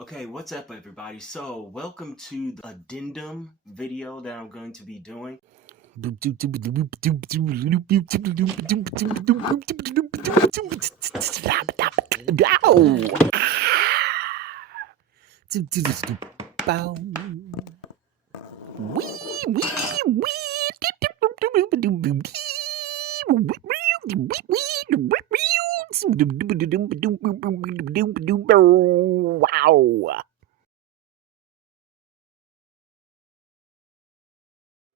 Okay, what's up everybody? So, welcome to the addendum video that I'm going to be doing. Wow.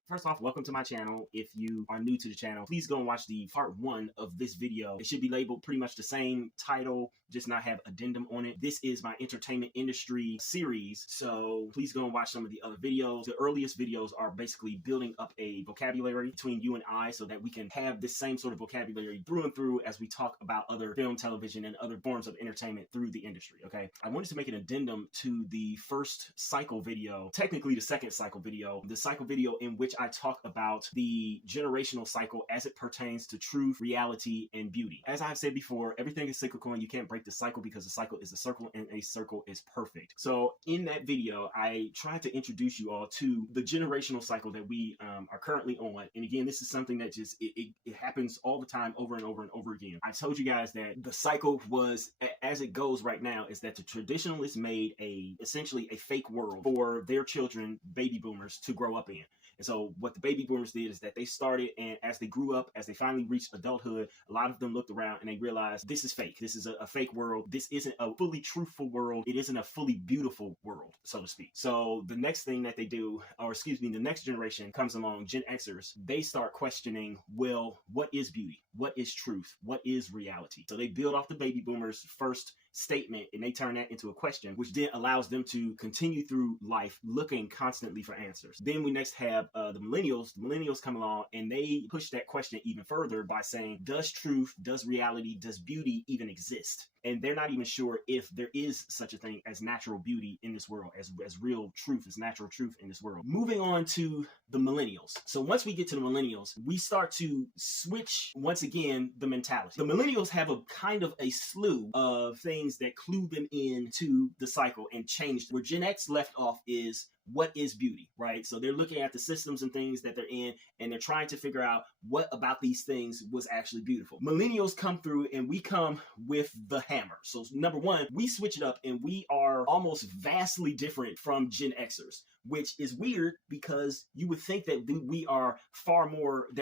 First off, welcome to my channel. If you are new to the channel, please go and watch the part 1 of this video. It should be labeled pretty much the same title, just not have addendum on it. This is my entertainment industry series, so please go and watch some of the other videos. The earliest videos are basically building up a vocabulary between you and I so that we can have this same sort of vocabulary through and through as we talk about other film, television, and other forms of entertainment through the industry, okay? I wanted to make an addendum to the first cycle video, technically the second cycle video, the cycle video in which I talk about the generational cycle as it pertains to truth, reality, and beauty. As I've said before, everything is cyclical and you can't break the cycle because a cycle is a circle and a circle is perfect. So in that video, I tried to introduce you all to the generational cycle that we are currently on. And again, this is something that just, it happens all the time over and over and over again. I told you guys that the cycle was, as it goes right now, is that the traditionalists made essentially a fake world for their children, baby boomers, to grow up in. And so what the baby boomers did is that they started, and as they grew up, as they finally reached adulthood, a lot of them looked around and they realized this is fake. This is a fake world. This isn't a fully truthful world. It isn't a fully beautiful world, so to speak. So the next thing that they do, or excuse me, the next generation comes along, Gen Xers, they start questioning, well, what is beauty? What is truth? What is reality? So they build off the baby boomers' first statement and they turn that into a question, which then allows them to continue through life looking constantly for answers. Then we next have the millennials. The millennials come along and they push that question even further by saying, does truth, does reality, does beauty even exist? And they're not even sure if there is such a thing as natural beauty in this world, as real truth, as natural truth in this world. Moving on to the millennials. So once we get to the millennials, we start to switch, once again, the mentality. The millennials have a kind of a slew of things that clue them into the cycle and change. Where Gen X left off is, what is beauty, right? So they're looking at the systems and things that they're in, and they're trying to figure out what about these things was actually beautiful. Millennials come through and we come with the hammer. So number one, we switch it up and we are almost vastly different from Gen Xers, which is weird because you would think that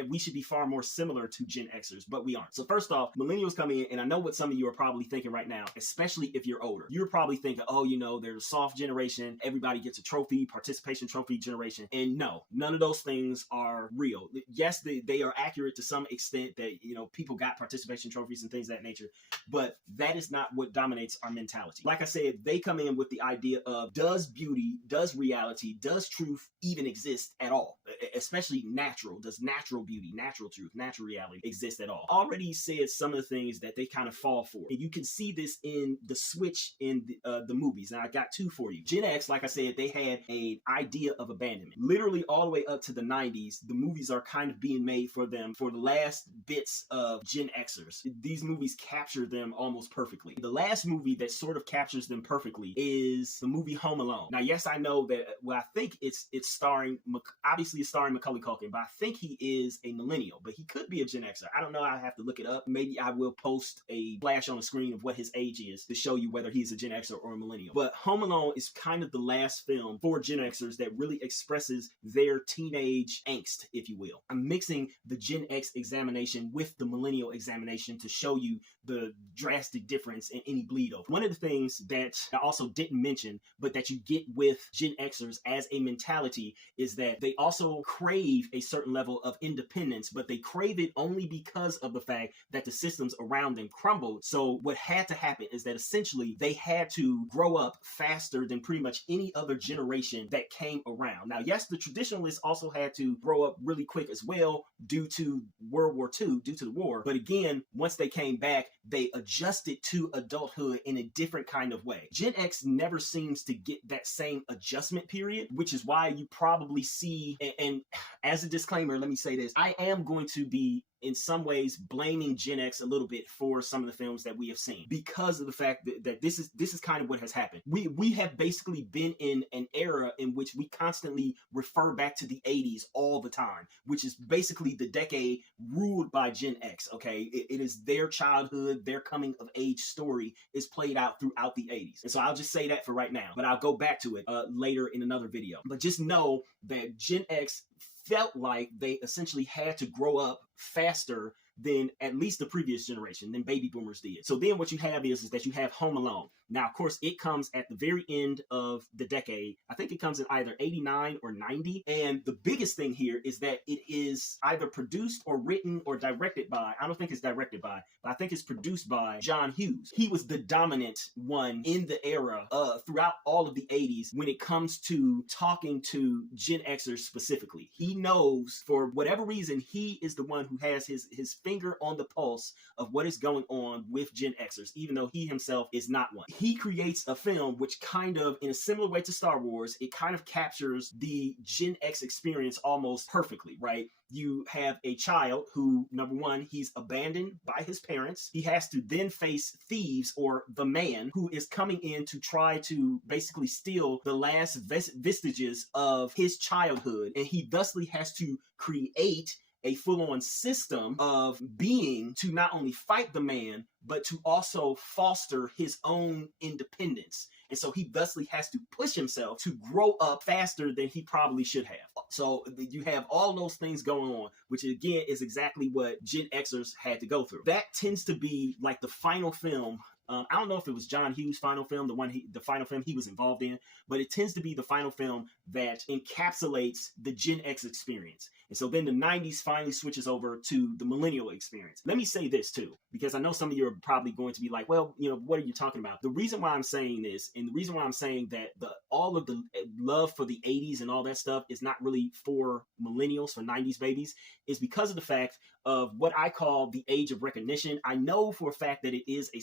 we should be far more similar to Gen Xers, but we aren't. So first off, millennials come in, and I know what some of you are probably thinking right now, especially if you're older. You're probably thinking, oh, you know, there's a soft generation, everybody gets a trophy, participation trophy generation. And no, none of those things are real. Yes, they are accurate to some extent that, you know, people got participation trophies and things of that nature, but that is not what dominates our mentality. Like I said, they come in with the idea of, does beauty, does reality, does truth even exist at all? Especially natural. Does natural beauty, natural truth, natural reality exist at all? Already said some of the things that they kind of fall for. And you can see this in the switch in the movies. Now I got two for you. Gen X, like I said, they had an idea of abandonment. Literally all the way up to the 90s, the movies are kind of being made for them for the last bits of Gen Xers. These movies capture them almost perfectly. The last movie that sort of captures them perfectly is the movie Home Alone. Now, yes, I know that, well, I think it's starring, obviously it's starring Macaulay Culkin, but I think he is a millennial, but he could be a Gen Xer. I don't know. I have to look it up. Maybe I will post a flash on the screen of what his age is to show you whether he's a Gen Xer or a millennial. But Home Alone is kind of the last film for Gen Xers that really expresses their teenage angst, if you will. I'm mixing the Gen X examination with the millennial examination to show you the drastic difference in any bleed over. One of the things that I also didn't mention, but that you get with Gen Xers as a mentality, is that they also crave a certain level of independence, but they crave it only because of the fact that the systems around them crumbled. So what had to happen is that essentially they had to grow up faster than pretty much any other generation that came around. Now, yes, the traditionalists also had to grow up really quick as well due to World War II, due to the war. But again, once they came back, they adjusted to adulthood in a different kind of way. Gen X never seems to get that same adjustment period, which is why you probably see, and as a disclaimer, let me say this, I am going to be in some ways blaming Gen X a little bit for some of the films that we have seen, because of the fact that this is kind of what has happened. We have basically been in an era in which we constantly refer back to the 80s all the time, which is basically the decade ruled by Gen X. Okay, it is their childhood, their coming of age story is played out throughout the 80s. And so I'll just say that for right now, but I'll go back to it later in another video. But just know that Gen X felt like they essentially had to grow up faster than at least the previous generation, than baby boomers did. So then what you have is that you have Home Alone. Now, of course, it comes at the very end of the decade. I think it comes in either 89 or 90. And the biggest thing here is that it is either produced or written or directed by, I don't think it's directed by, but I think it's produced by John Hughes. He was the dominant one in the era throughout all of the 80s when it comes to talking to Gen Xers specifically. He knows, for whatever reason, he is the one who has his finger on the pulse of what is going on with Gen Xers, even though he himself is not one. He creates a film which kind of, in a similar way to Star Wars, it kind of captures the Gen X experience almost perfectly, right? You have a child who, number one, he's abandoned by his parents. He has to then face thieves, or the man, who is coming in to try to basically steal the last vestiges of his childhood. And he thusly has to create a full-on system of being to not only fight the man, but to also foster his own independence. And so he thusly has to push himself to grow up faster than he probably should have. So you have all those things going on, which again is exactly what Gen Xers had to go through. That tends to be like the final film. I don't know if it was John Hughes' final film, the final film he was involved in, but it tends to be the final film that encapsulates the Gen X experience. And so then the 90s finally switches over to the millennial experience. Let me say this too, because I know some of you are probably going to be like, well, what are you talking about? The reason why I'm saying this, and the reason why I'm saying that all of the love for the 80s and all that stuff is not really for millennials, for 90s babies, is because of the fact of what I call the age of recognition. I know for a fact that it is a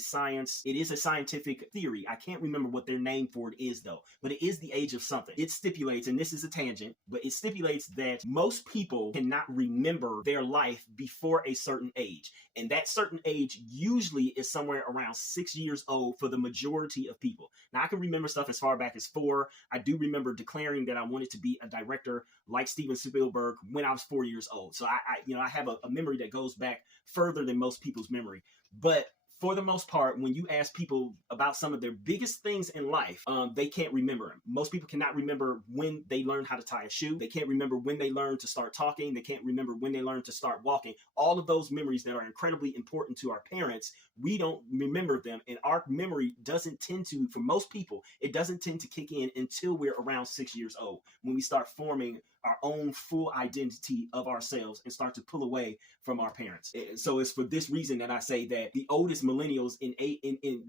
scientific theory. I can't remember what their name for it is though, but it is the age of something. It stipulates, and this is a tangent, but it stipulates that most people cannot remember their life before a certain age. And that certain age usually is somewhere around 6 years old for the majority of people. Now, I can remember stuff as far back as 4. I do remember declaring that I wanted to be a director like Steven Spielberg when I was 4 years old. So I have a memory that goes back further than most people's memory. But for the most part, when you ask people about some of their biggest things in life, they can't remember them. Most people cannot remember when they learned how to tie a shoe. They can't remember when they learned to start talking. They can't remember when they learned to start walking. All of those memories that are incredibly important to our parents, we don't remember them. And our memory doesn't tend to, for most people, it doesn't tend to kick in until we're around 6 years old, when we start forming our own full identity of ourselves and start to pull away from our parents. So it's for this reason that I say that the oldest millennials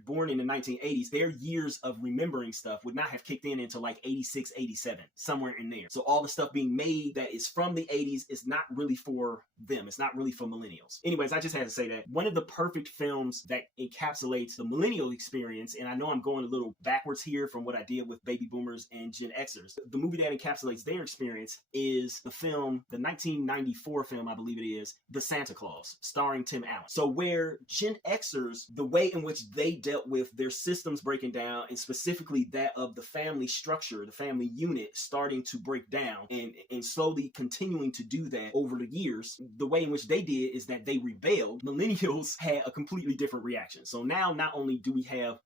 born in the 1980s, their years of remembering stuff would not have kicked in until like 86, 87, somewhere in there. So all the stuff being made that is from the 80s is not really for them. It's not really for millennials. Anyways, I just had to say that. One of the perfect films that encapsulates the millennial experience, and I know I'm going a little backwards here from what I did with baby boomers and Gen Xers, the movie that encapsulates their experience is the 1994 film, I believe it is, The Santa Claus, starring Tim Allen. So where Gen Xers, the way in which they dealt with their systems breaking down, and specifically that of the family structure, the family unit starting to break down and slowly continuing to do that over the years, the way in which they did is that they rebelled. Millennials had a completely different reaction. So now not only do we have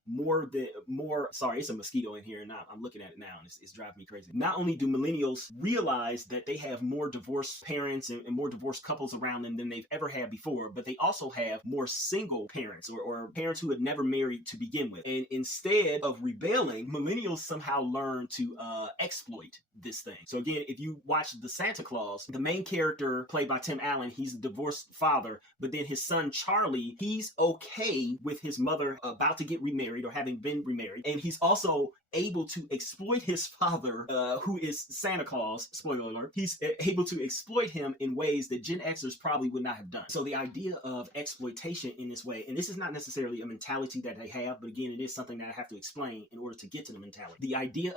sorry, it's a mosquito in here and I'm looking at it now and it's driving me crazy. Not only do millennials realize that they have more divorced parents and more divorced couples around them than they've ever had before, but they also have more single parents or parents who had never married to begin with. And instead of rebelling, millennials somehow learn to exploit this thing. So again, if you watch The Santa Claus, the main character played by Tim Allen, he's a divorced father, but then his son Charlie, he's okay with his mother about to get remarried or having been remarried. And he's also able to exploit his father, who is Santa Claus, spoiler alert. He's able to exploit him in ways that Gen Xers probably would not have done. So the idea of exploitation in this way, and this is not necessarily a mentality that they have, but again, it is something that I have to explain in order to get to the mentality. The idea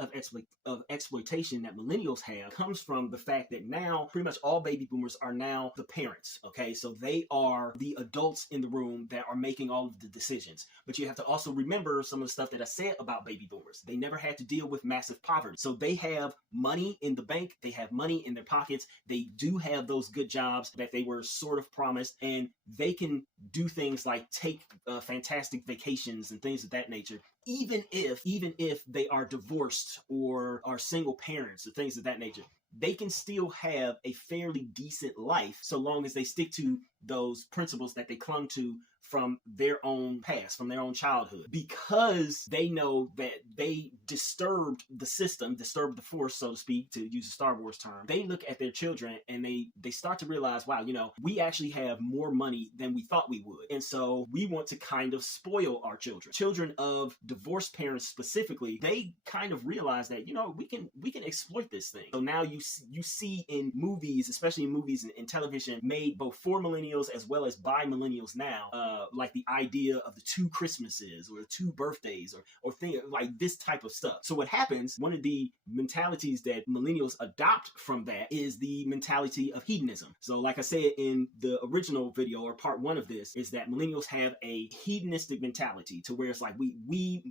of exploitation that millennials have comes from the fact that now pretty much all baby boomers are now the parents, okay? So they are the adults in the room that are making all of the decisions. But you have to also remember some of the stuff that I said about baby boomers. They never had to deal with massive poverty. So they have money in the bank, they have money in their pockets, they do have those good jobs that they were sort of promised, and they can do things like take fantastic vacations and things of that nature, even if they are divorced or are single parents or things of that nature. They can still have a fairly decent life so long as they stick to those principles that they clung to from their own past, from their own childhood, because they know that they disturbed the system, disturbed the force, so to speak, to use a Star Wars term. They look at their children and they start to realize, wow, you know, we actually have more money than we thought we would. And so we want to kind of spoil our children. Children of divorced parents specifically, they kind of realize that, you know, we can exploit this thing. So now you see in movies, especially in movies and television made both for millennials as well as by millennials now, like the idea of the 2 Christmases or the 2 birthdays or things like this type of stuff. So what happens, one of the mentalities that millennials adopt from that is the mentality of hedonism. So like I said in the original video or part 1 of this, is that millennials have a hedonistic mentality to where it's like we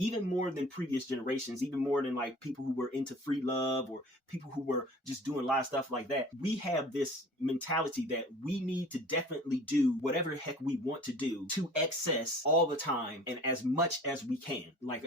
even more than previous generations, even more than like people who were into free love or people who were just doing a lot of stuff like that. We have this mentality that we need to definitely do whatever heck we want to do to excess all the time and as much as we can, like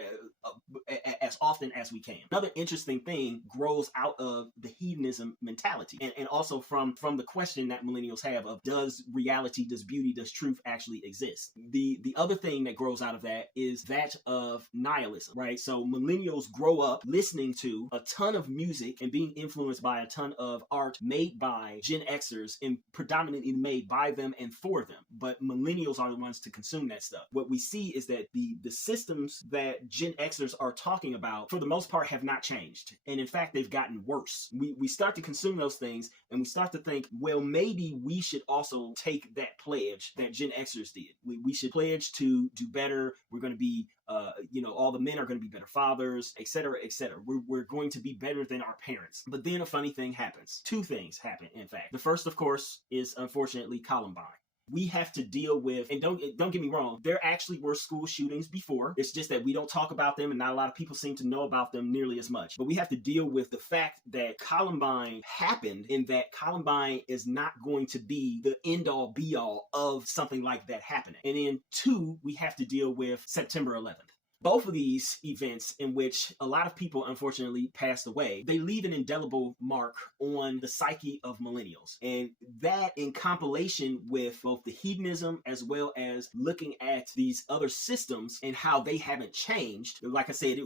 as often as we can. Another interesting thing grows out of the hedonism mentality, and also from the question that millennials have of does reality, does beauty, does truth actually exist? The other thing that grows out of that is that of nihilism, right? So millennials grow up listening to a ton of music and being influenced by a ton of art made by Gen Xers and predominantly made by them and for them. But millennials are the ones to consume that stuff. What we see is that the systems that Gen Xers are talking about, for the most part, have not changed. And in fact, they've gotten worse. We start to consume those things and we start to think, well, maybe we should also take that pledge that Gen Xers did. We should pledge to do better. We're going to be all the men are going to be better fathers, etc., etc. We're going to be better than our parents. But then a funny thing happens. 2 things happen, in fact. The first, of course, is unfortunately Columbine. We have to deal with, and don't get me wrong, there actually were school shootings before. It's just that we don't talk about them and not a lot of people seem to know about them nearly as much. But we have to deal with the fact that Columbine happened, and that Columbine is not going to be the end all be all of something like that happening. And then 2, we have to deal with September 11th. Both of these events, in which a lot of people unfortunately passed away, they leave an indelible mark on the psyche of millennials. And that, in compilation with both the hedonism as well as looking at these other systems and how they haven't changed, like I said,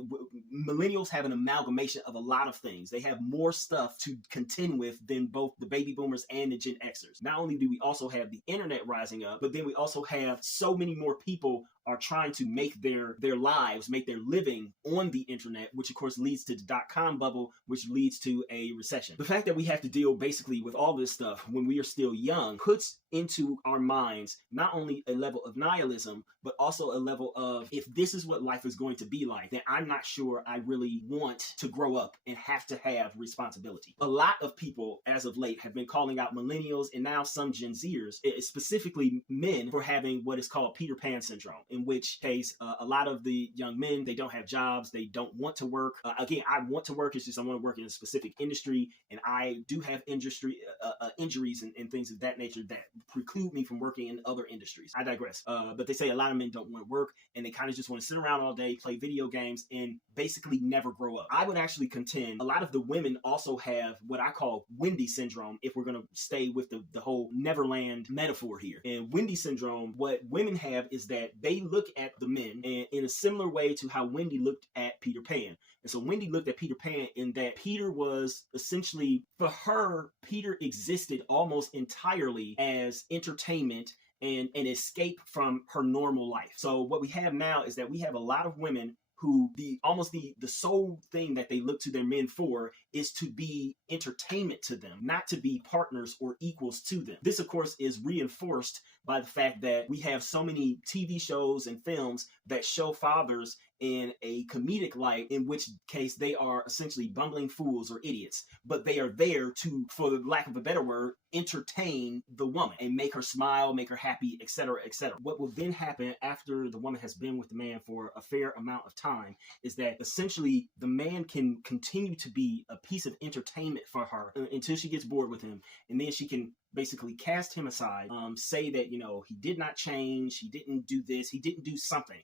millennials have an amalgamation of a lot of things. They have more stuff to contend with than both the baby boomers and the Gen Xers. Not only do we also have the internet rising up, but then we also have so many more people are trying to make their lives, make their living on the internet, which of course leads to the dot-com bubble, which leads to a recession. The fact that we have to deal basically with all this stuff when we are still young puts into our minds not only a level of nihilism, but also a level of, if this is what life is going to be like, then I'm not sure I really want to grow up and have to have responsibility. A lot of people as of late have been calling out millennials and now some Gen Zers, specifically men, for having what is called Peter Pan syndrome, in which case a lot of the young men, they don't have jobs, they don't want to work. Again, I want to work, it's just I want to work in a specific industry, and I do have injuries and things of that nature that preclude me from working in other industries. I digress. But they say a lot of men don't want to work and they kind of just want to sit around all day, play video games, and basically never grow up. I would actually contend a lot of the women also have what I call Wendy syndrome, if we're going to stay with the whole Neverland metaphor here. And Wendy syndrome, what women have is that they look at the men and in a similar way to how Wendy looked at Peter Pan. And so Wendy looked at Peter Pan in that Peter was essentially, for her, Peter existed almost entirely as entertainment and an escape from her normal life. So what we have now is that we have a lot of women who the sole thing that they look to their men for is to be entertainment to them, not to be partners or equals to them. This, of course, is reinforced by the fact that we have so many TV shows and films that show fathers in a comedic light, in which case they are essentially bumbling fools or idiots, but they are there to, for the lack of a better word, entertain the woman and make her smile, make her happy, etc., etc. What will then happen after the woman has been with the man for a fair amount of time is that essentially the man can continue to be a piece of entertainment for her until she gets bored with him, and then she can basically cast him aside, say that, you know, he did not change, he didn't do this, he didn't do something.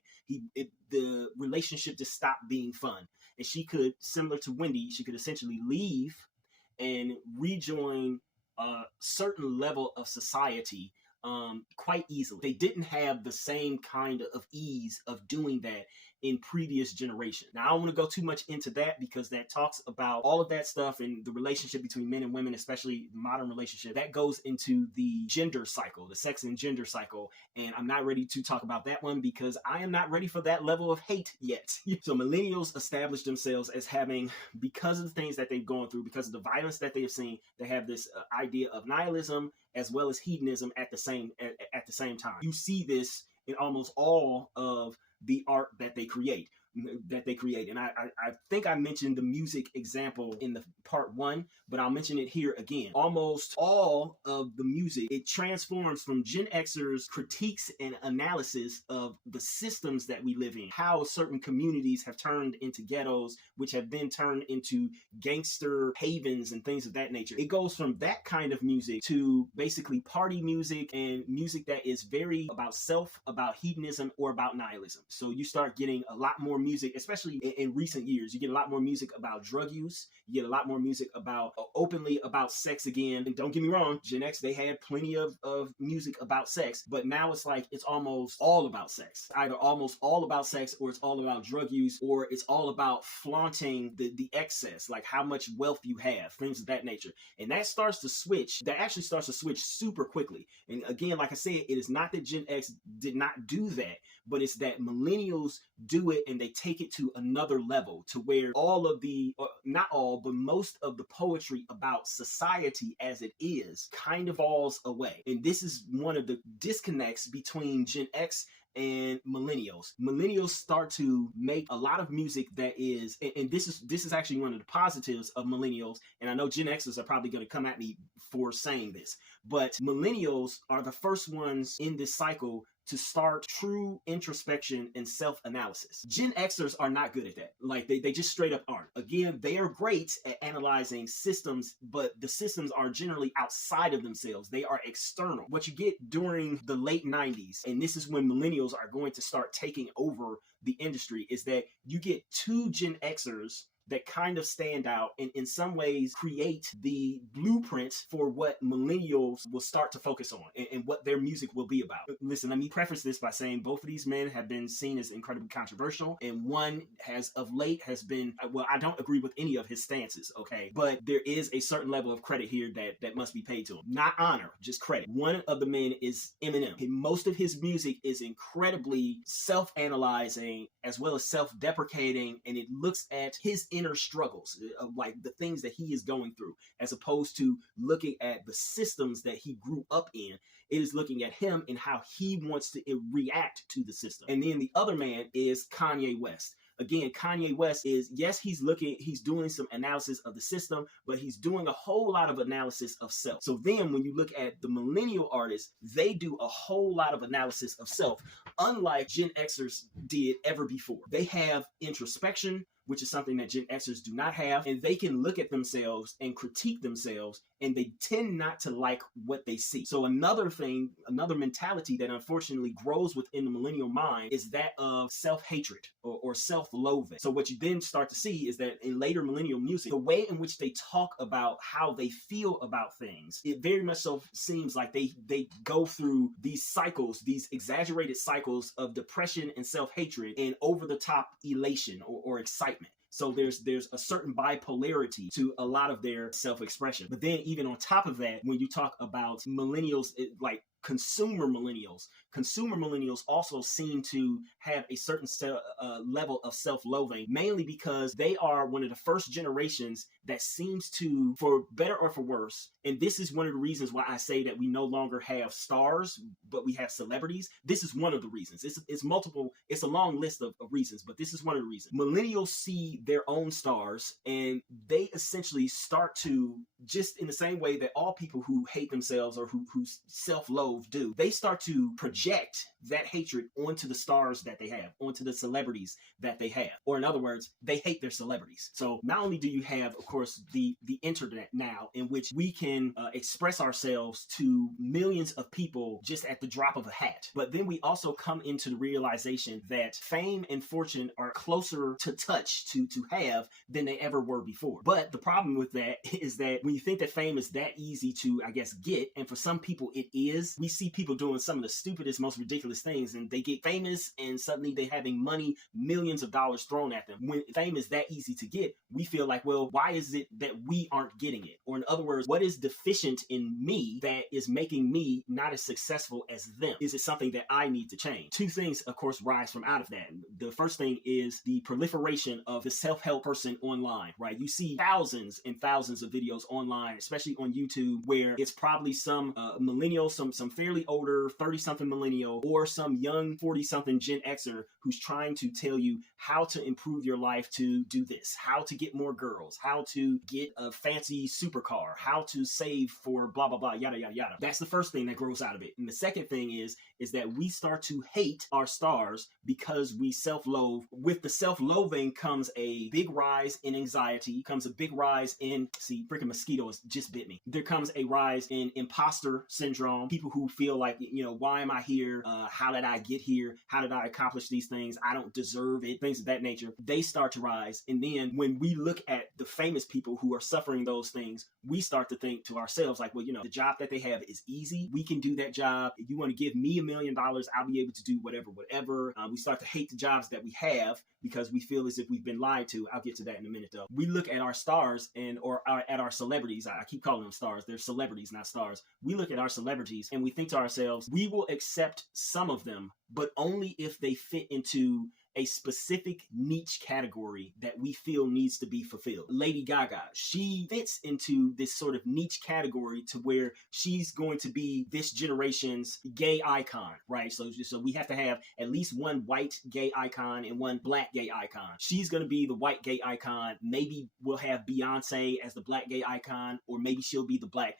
The relationship just stopped being fun. And she could, similar to Wendy, she could essentially leave and rejoin a certain level of society quite easily. They didn't have the same kind of ease of doing that in previous generations. Now, I don't want to go too much into that because that talks about all of that stuff and the relationship between men and women, especially the modern relationship. That goes into the gender cycle, the sex and gender cycle. And I'm not ready to talk about that one because I am not ready for that level of hate yet. So millennials established themselves as having, because of the things that they've gone through, because of the violence that they have seen, they have this idea of nihilism as well as hedonism at the same time. You see this in almost all of the art that they create. And I think I mentioned the music example in the part 1, but I'll mention it here again. Almost all of the music, it transforms from Gen Xers' critiques and analysis of the systems that we live in, how certain communities have turned into ghettos, which have then turned into gangster havens and things of that nature. It goes from that kind of music to basically party music and music that is very about self, about hedonism, or about nihilism. So you start getting a lot more music, especially in recent years. You get a lot more music about drug use. You get a lot more music about openly about sex again. And don't get me wrong, Gen X, they had plenty of music about sex, but now it's like it's almost all about sex. Either almost all about sex, or it's all about drug use, or it's all about flaunting the excess, like how much wealth you have, things of that nature. And that actually starts to switch super quickly. And again, like I said, it is not that Gen X did not do that, but it's that millennials do it and they take it to another level, to where all of the, not all, but most of the poetry about society as it is kind of falls away. And this is one of the disconnects between Gen X and millennials. Millennials start to make a lot of music that is, and this is actually one of the positives of millennials, and I know Gen Xers are probably going to come at me for saying this, but millennials are the first ones in this cycle to start true introspection and self-analysis. Gen Xers are not good at that. Like they just straight up aren't. Again, they are great at analyzing systems, but the systems are generally outside of themselves. They are external. What you get during the late 90s, and this is when millennials are going to start taking over the industry, is that you get two Gen Xers that kind of stand out and in some ways create the blueprint for what millennials will start to focus on and what their music will be about. Listen, let me preface this by saying both of these men have been seen as incredibly controversial, and one has of late has been, well, I don't agree with any of his stances, okay? But there is a certain level of credit here that must be paid to him. Not honor, just credit. One of the men is Eminem. Most of his music is incredibly self-analyzing as well as self-deprecating, and it looks at his inner struggles, like the things that he is going through, as opposed to looking at the systems that he grew up in. It is looking at him and how he wants to react to the system. And then the other man is Kanye West. Again, Kanye West is, yes, he's doing some analysis of the system, but he's doing a whole lot of analysis of self. So then when you look at the millennial artists, they do a whole lot of analysis of self, unlike Gen Xers did ever before. They have introspection, which is something that Gen Xers do not have, and they can look at themselves and critique themselves, and they tend not to like what they see. So another mentality that unfortunately grows within the millennial mind is that of self-hatred or self-loathing. So what you then start to see is that in later millennial music, the way in which they talk about how they feel about things, it very much so seems like they go through these cycles, these exaggerated cycles of depression and self-hatred and over-the-top elation or excitement. So there's a certain bipolarity to a lot of their self-expression. But then even on top of that, when you talk about millennials, like consumer millennials. Consumer millennials also seem to have a certain level of self-loathing, mainly because they are one of the first generations that seems to, for better or for worse, and this is one of the reasons why I say that we no longer have stars, but we have celebrities. This is one of the reasons. It's multiple, it's a long list of reasons, but this is one of the reasons. Millennials see their own stars, and they essentially start to, just in the same way that all people who hate themselves or who self-loathe do, they start to project that hatred onto the stars that they have, onto the celebrities that they have. Or in other words, they hate their celebrities. So not only do you have, of course, the internet now, in which we can express ourselves to millions of people just at the drop of a hat, but then we also come into the realization that fame and fortune are closer to touch to have than they ever were before. But the problem with that is that when you think that fame is that easy to, I guess, get, and for some people it is, we see people doing some of the stupidest, most ridiculous things, and they get famous and suddenly they're having money, millions of dollars thrown at them. When fame is that easy to get, we feel like, well, why is it that we aren't getting it? Or in other words, what is deficient in me that is making me not as successful as them? Is it something that I need to change? Two things, of course, rise from out of that. The first thing is the proliferation of the self-help person online, right? You see thousands and thousands of videos online, especially on YouTube, where it's probably some millennial, some fairly older 30-something millennial, or some young 40-something Gen Xer who's trying to tell you how to improve your life to do this, how to get more girls, how to get a fancy supercar, how to save for blah, blah, blah, yada, yada, yada. That's the first thing that grows out of it. And the second thing is that we start to hate our stars because we self-loathe. With the self-loathing comes a big rise in anxiety, comes a big rise in, see, freaking mosquitoes just bit me. There comes a rise in imposter syndrome. People who feel like, you know, why am I here? How did I get here? How did I accomplish these things? I don't deserve it. Things of that nature. They start to rise. And then when we look at the famous people who are suffering those things, we start to think to ourselves like, well, you know, the job that they have is easy. We can do that job. If you want to give me $1 million, I'll be able to do whatever. We start to hate the jobs that we have because we feel as if we've been lied to. I'll get to that in a minute though. We look at our stars or at our celebrities. I keep calling them stars. They're celebrities, not stars. We look at our celebrities and we think to ourselves, we will accept some of them, but only if they fit into a specific niche category that we feel needs to be fulfilled. Lady Gaga, she fits into this sort of niche category to where she's going to be this generation's gay icon, right? So we have to have at least one white gay icon and one black gay icon. She's going to be the white gay icon. Maybe we'll have Beyonce as the black gay icon, or maybe she'll be the black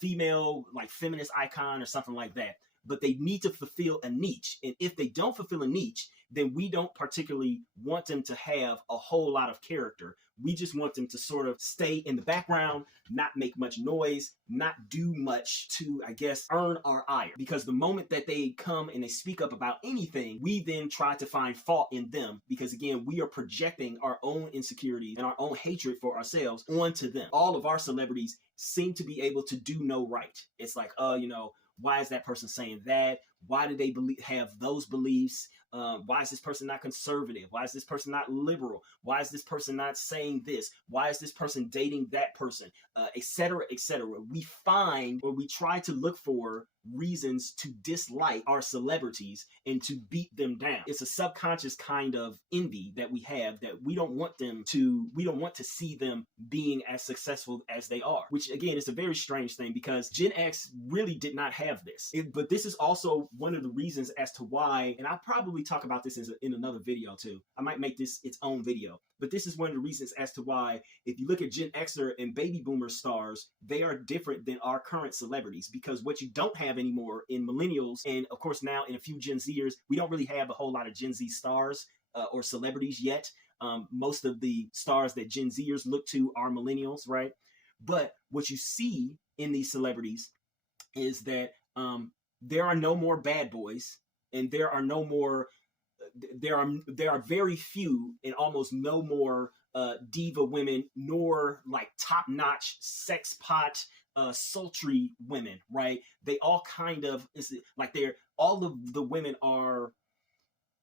female, like feminist icon or something like that. But they need to fulfill a niche. And if they don't fulfill a niche, then we don't particularly want them to have a whole lot of character. We just want them to sort of stay in the background, not make much noise, not do much to, I guess, earn our ire. Because the moment that they come and they speak up about anything, we then try to find fault in them. Because again, we are projecting our own insecurities and our own hatred for ourselves onto them. All of our celebrities seem to be able to do no right. It's like, you know, why is that person saying that? Why do they have those beliefs? Why is this person not conservative? Why is this person not liberal? Why is this person not saying this? Why is this person dating that person? Et cetera, et cetera. We find, or we try to look for reasons to dislike our celebrities and to beat them down. It's a subconscious kind of envy that we have, that we don't want to see them being as successful as they are, which again is a very strange thing because Gen X really did not have this. But this is also one of the reasons as to why, and I'll probably talk about this in another video too. I might make this its own video. But this is one of the reasons as to why, if you look at Gen Xer and baby boomer stars, they are different than our current celebrities, because what you don't have anymore in millennials, and of course now in a few Gen Zers, we don't really have a whole lot of Gen Z stars or celebrities yet. Most of the stars that Gen Zers look to are millennials, right? But what you see in these celebrities is that there are no more bad boys, and there are very few and almost no more diva women, nor like top-notch sex pot sultry women, right? They all kind of, it's like all of the women are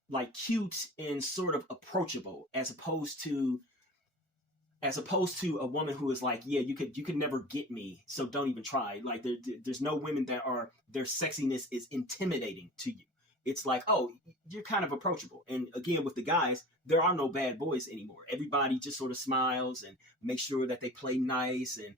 like cute and sort of approachable, as opposed to as opposed to a woman who is like, yeah, you could never get me, so don't even try. Like there's no women that are, their sexiness is intimidating to you. It's like, oh, you're kind of approachable. And again, with the guys, there are no bad boys anymore. Everybody just sort of smiles and makes sure that they play nice, and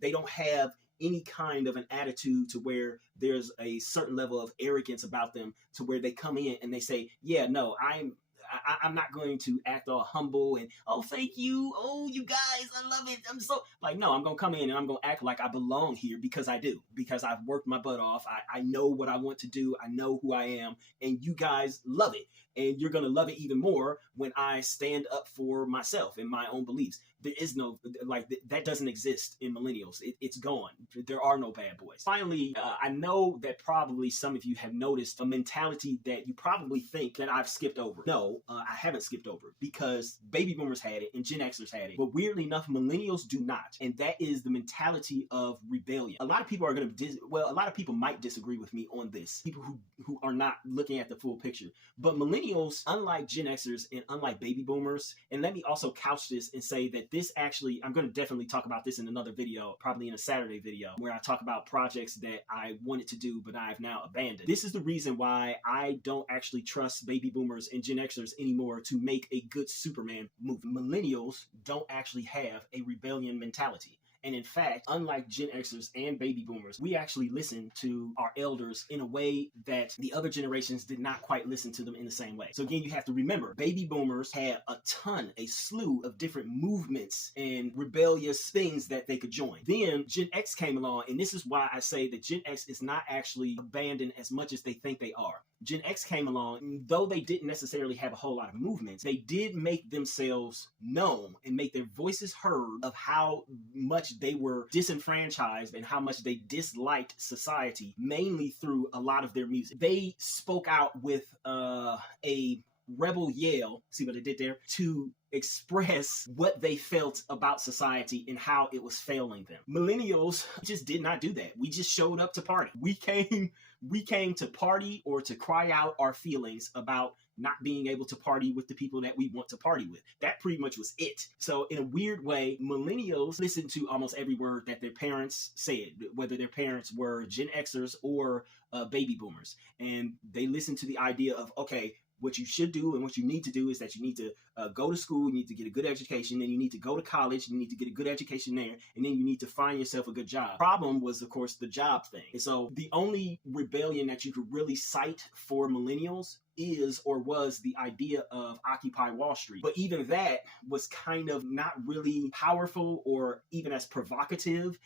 they don't have any kind of an attitude to where there's a certain level of arrogance about them, to where they come in and they say, yeah, no, I'm not going to act all humble and, oh, thank you. Oh, you guys, I love it. I'm so like, no, I'm going to come in and I'm going to act like I belong here because I do, because I've worked my butt off. I know what I want to do. I know who I am, and you guys love it. And you're going to love it even more when I stand up for myself and my own beliefs. There is no, like, that doesn't exist in millennials. It's gone. There are no bad boys. Finally, I know that probably some of you have noticed a mentality that you probably think that I've skipped over. No, I haven't skipped over, because baby boomers had it and Gen Xers had it. But weirdly enough, millennials do not. And that is the mentality of rebellion. A lot of people are going to, a lot of people might disagree with me on this. People who are not looking at the full picture. But millennials, unlike Gen Xers and unlike baby boomers, and let me also couch this and say that this actually, I'm going to definitely talk about this in another video, probably in a Saturday video, where I talk about projects that I wanted to do, but I've now abandoned. This is the reason why I don't actually trust baby boomers and Gen Xers anymore to make a good Superman movie. Millennials don't actually have a rebellion mentality. And in fact, unlike Gen Xers and baby boomers, we actually listen to our elders in a way that the other generations did not quite listen to them in the same way. So again, you have to remember, baby boomers had a slew of different movements and rebellious things that they could join. Then Gen X came along, and this is why I say that Gen X is not actually abandoned as much as they think they are. Gen X came along, though they didn't necessarily have a whole lot of movements, they did make themselves known and make their voices heard of how much they were disenfranchised and how much they disliked society, mainly through a lot of their music. They spoke out with a rebel yell, see what I did there, to express what they felt about society and how it was failing them. Millennials just did not do that. We just showed up to party. We came to party or to cry out our feelings about not being able to party with the people that we want to party with. That pretty much was it. So in a weird way, millennials listen to almost every word that their parents said, whether their parents were Gen Xers or baby boomers. And they listen to the idea of, okay, what you should do and what you need to do is that you need to go to school, you need to get a good education, then you need to go to college, you need to get a good education there, and then you need to find yourself a good job. Problem was, of course, the job thing. And so the only rebellion that you could really cite for millennials is or was the idea of Occupy Wall Street. But even that was kind of not really powerful or even as provocative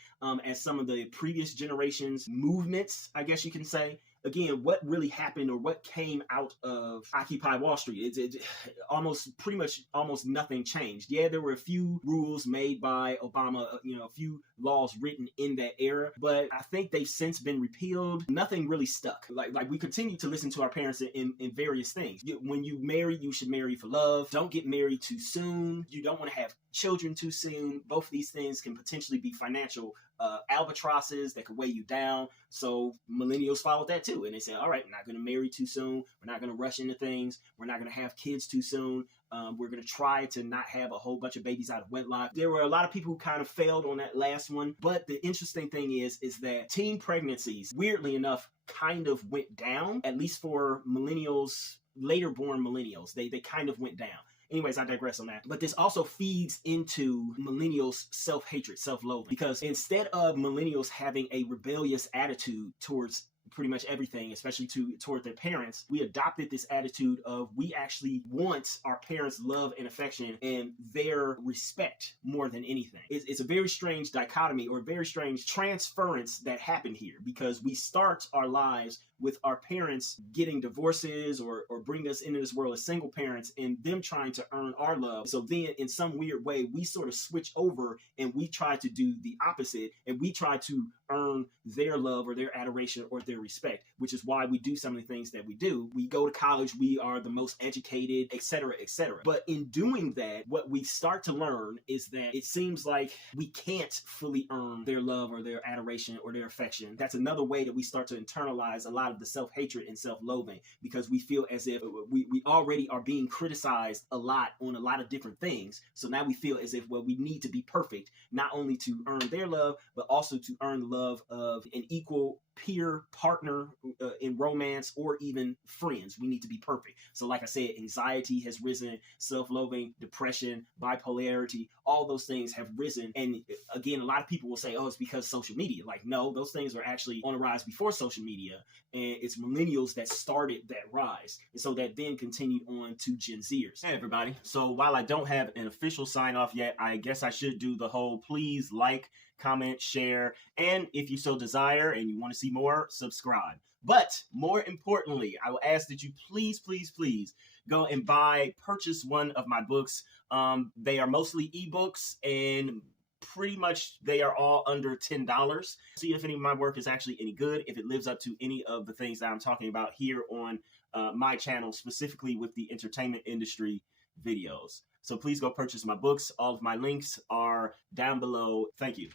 as some of the previous generations' movements, I guess you can say. Again, what really happened or what came out of Occupy Wall Street, almost nothing changed. Yeah, there were a few rules made by Obama, a few laws written in that era, but I think they've since been repealed. Nothing really stuck. Like we continue to listen to our parents in various things. When you marry, you should marry for love. Don't get married too soon. You don't want to have children too soon. Both of these things can potentially be financial albatrosses that could weigh you down. So millennials followed that too. And they said, all right, we're not going to marry too soon. We're not going to rush into things. We're not going to have kids too soon. We're going to try to not have a whole bunch of babies out of wedlock. There were a lot of people who kind of failed on that last one. But the interesting thing is that teen pregnancies, weirdly enough, kind of went down, at least for millennials, later born millennials. They kind of went down. Anyways, I digress on that. But this also feeds into millennials' self-hatred, self-loathing. Because instead of millennials having a rebellious attitude towards pretty much everything, especially toward their parents, we adopted this attitude of we actually want our parents' love and affection and their respect more than anything. It's a very strange dichotomy or very strange transference that happened here, because we start our lives with our parents getting divorces or bring us into this world as single parents and them trying to earn our love. So then in some weird way, we sort of switch over and we try to do the opposite, and we try to earn their love or their adoration or their respect, which is why we do some of the things that we do. We go to college, we are the most educated, etc., etc. But in doing that, what we start to learn is that it seems like we can't fully earn their love or their adoration or their affection. That's another way that we start to internalize a lot lot of the self-hatred and self-loathing, because we feel as if we already are being criticized a lot on a lot of different things. So now we feel as if, well, we need to be perfect, not only to earn their love, but also to earn the love of an equal peer partner in romance, or even friends. We need to be perfect. So like I said, anxiety has risen, self-loathing, depression, bipolarity, all those things have risen. And again, a lot of people will say, oh, it's because social media. Like, no, those things are actually on a rise before social media. And it's millennials that started that rise. And so that then continued on to Gen Zers. Hey, everybody. So while I don't have an official sign off yet, I guess I should do the whole please like, comment, share, and if you so desire and you want to see more, subscribe. But more importantly, I will ask that you please go and purchase one of my books. They are mostly ebooks, and pretty much they are all under $10. See if any of my work is actually any good, if it lives up to any of the things that I'm talking about here on my channel, specifically with the entertainment industry videos. So please go purchase my books. All of my links are down below. Thank you.